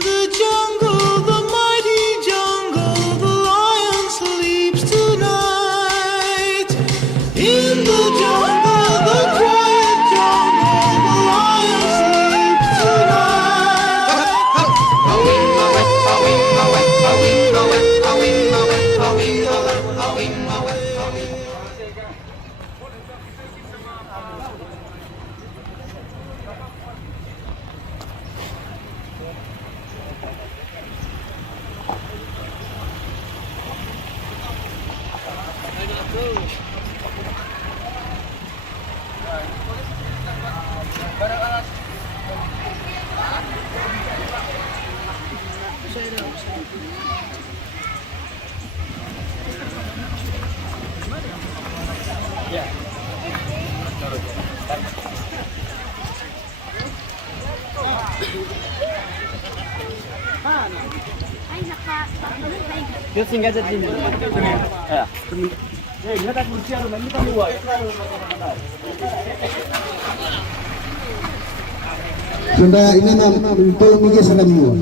the jungle, the mighty jungle, the lion sleeps tonight. In the jungle, the quiet jungle, the lion sleeps tonight. Sudah ini tolong ini semua.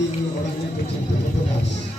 Ini orangnya cerdas.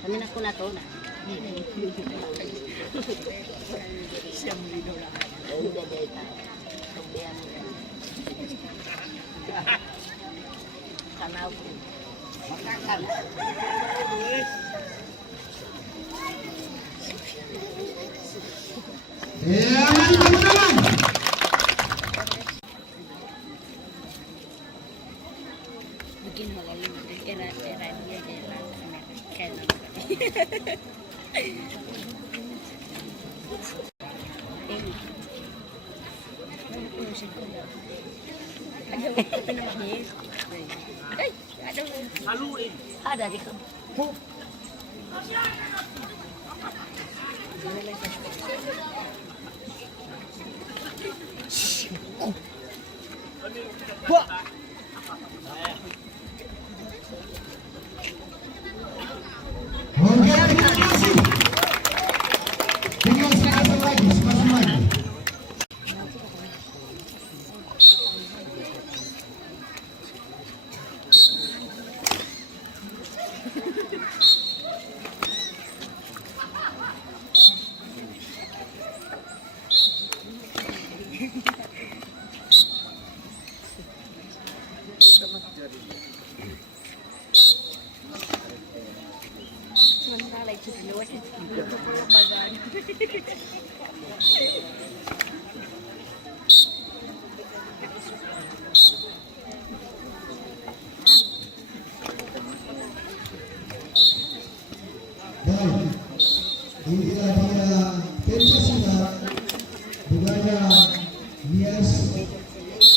Kami na ko na to na. Kanaw ko. Makakal. Mari teman-teman. Bikin magaling. Era dia jalan. Kailan. Ada di ko. Oke, terima kasih. Tinggal sekali lagi, sebentar lagi. Mana lagi tu lewat itu bagan. Baik, ini kita pada Pensasila budaya Nias,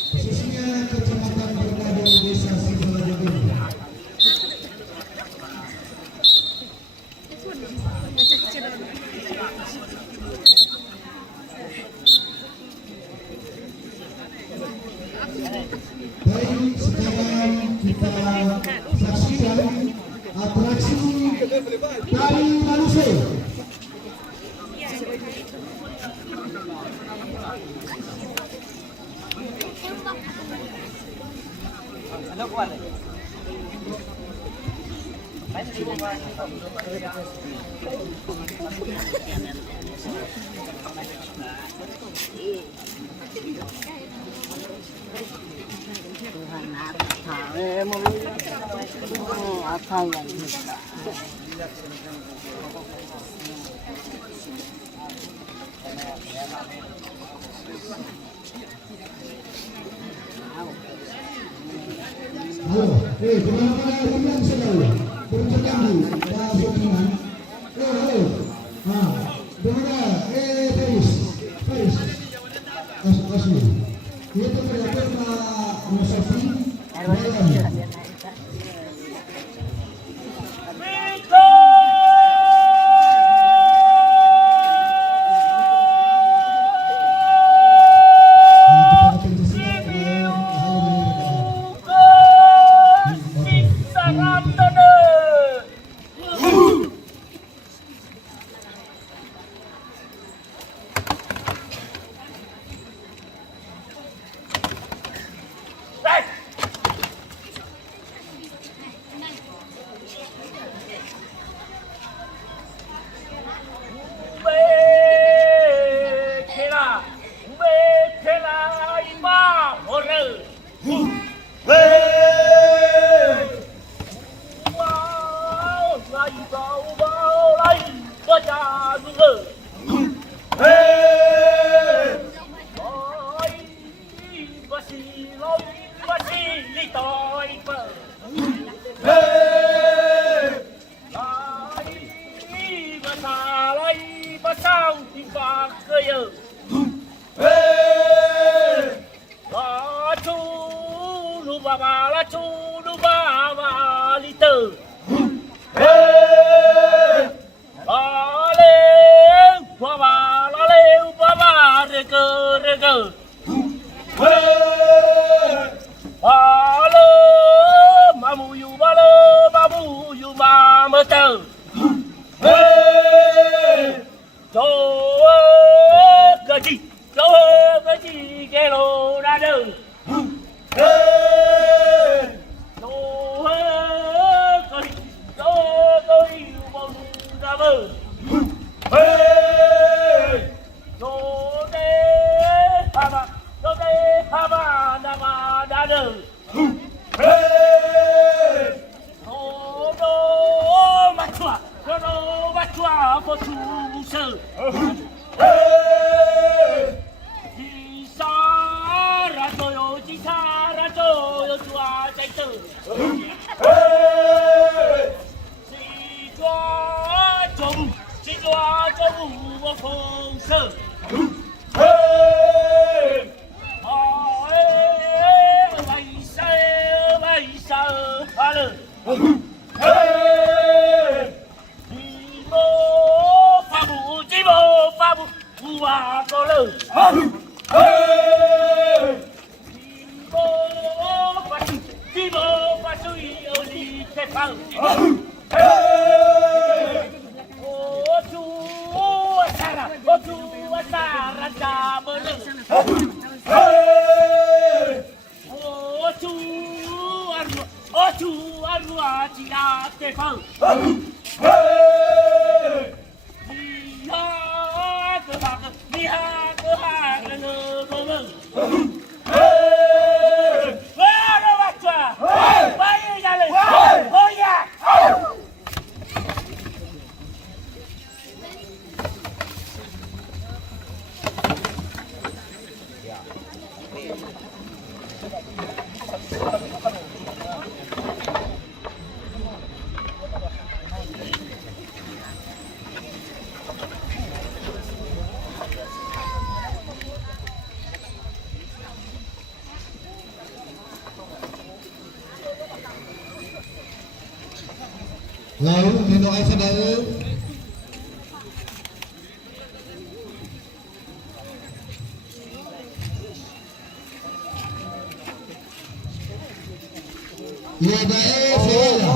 khususnya Kecamatan Bernado Desa Sidoarjo. Baik, sekarang kita saksikan atraksi dari manusia. Tuhan apa yang kita Halo, kemana-mana undang saudara, berterbangan dan berteman. Halo, dimana? Paris, Asmi. Kita berada di Musafi, Malang. 西抓着我风声。Lalu tindok ay saudara. Ya baik saya.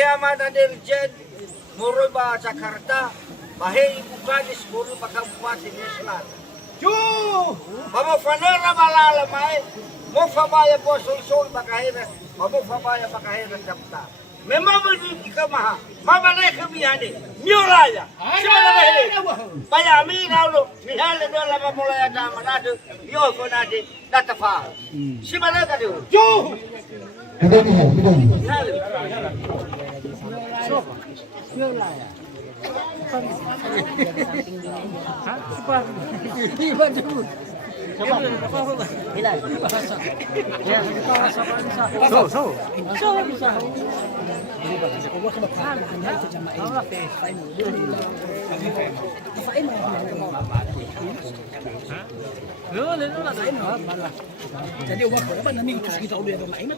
Dia mana dirjen muru ba Jakarta, bahe ibu gadis muru ba Kabupaten Islam. Kamu fanera malala mai, mo fabaya bosul bakahira, mo fabaya bakahira tapta. Memang begini kemah, mama naik kemihane, nyolaya. Siapa bahaya? Banyak amir lalu, mihale dola mulai ada manado, yo konade, datafa. Siapa lagi tu? Jo. Ada ni, ada ni. Jadi uang berapa nanti kita udah ada lain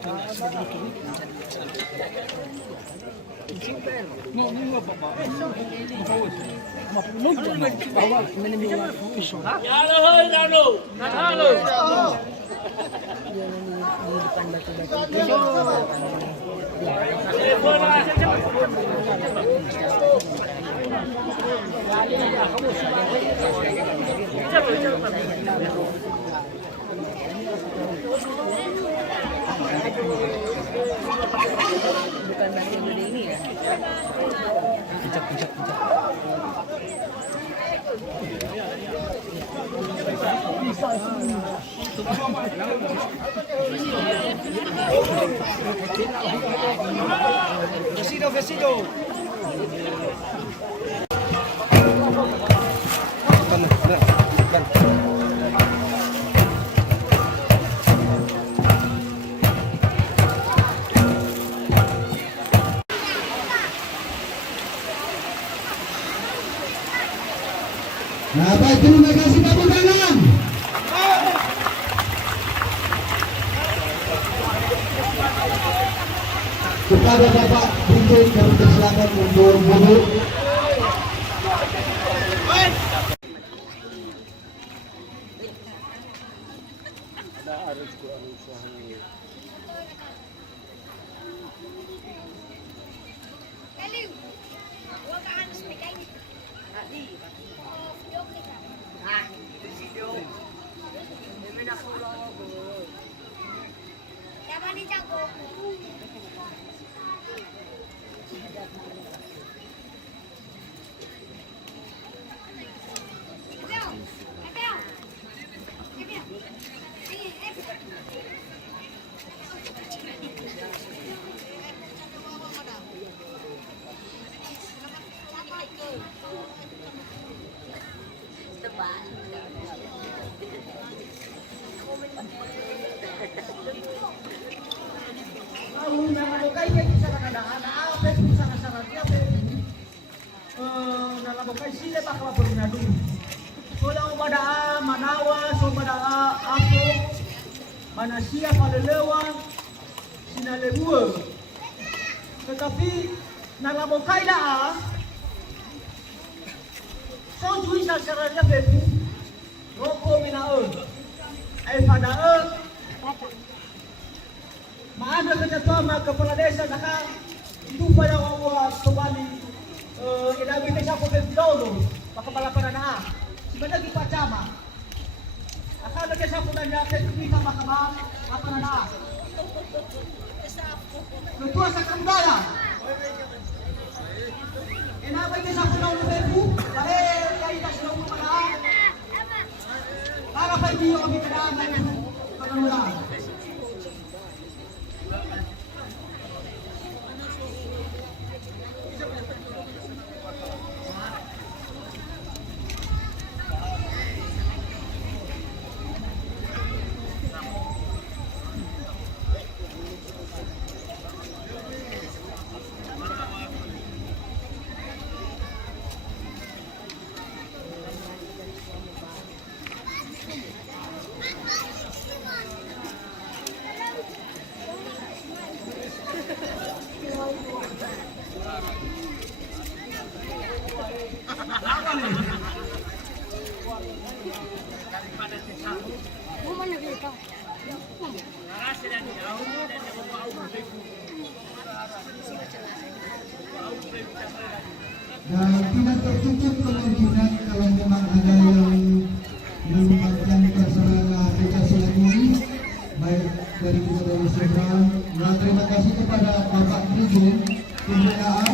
Bukan bahasa Indonesia ini ya. Vecino. Nah, baik, terima kasih tepuk tangan. Kepada Bapak Dirjen kami persilakan mundur dulu. Manasia palelewa sinalewa tetapi nalamokai daa so jui sa saranya bebu roko minaon ay padaon maada ketua kepala desa naka itu pada wawa kembali inabi desa ko bebu pakapalapan na sebenarnya kita cama akan ada sapunan yang kita mahkamah apa nana ketua sakandala kenapa kita sapunan bebu baik kita sudah mana para video kita ada pengeluaran Dan tidak tertutup kemungkinan kalau memang ada yang merupakan terserah Pancasila ini, baik dari kita dari seberang. Nah, terima kasih kepada Bapak Dirjen Pembinaan.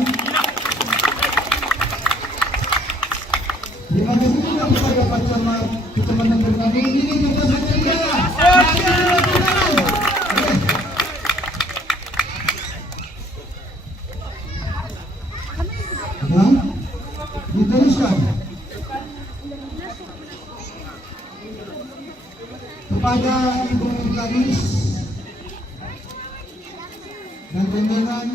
Terima kasih juga kepada Pak Camat Kecamatan Bernami. Ini juga saja ya. Diteruskan kepada Ibu Kadis dan rombongan.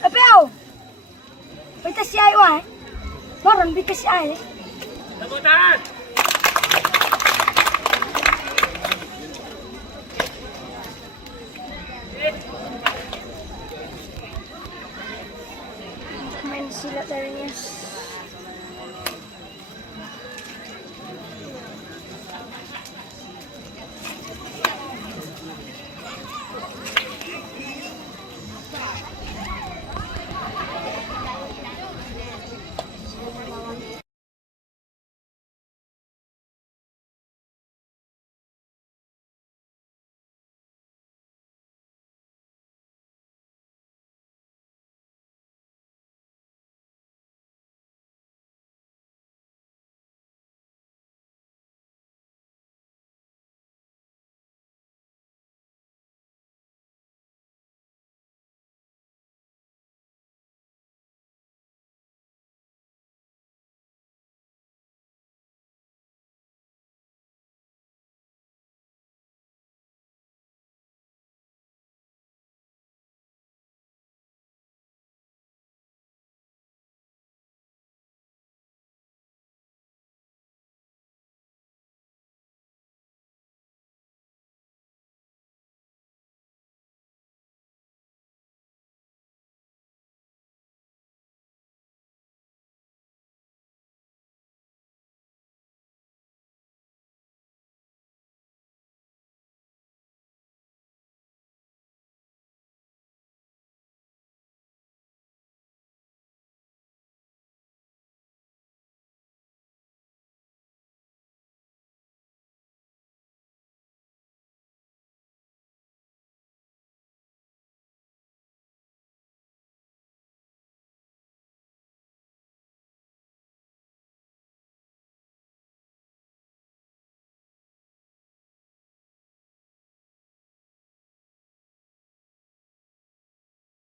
Apel! Bita si ay wa. Moron bita si ay. Sabutan! Main silat dari niya.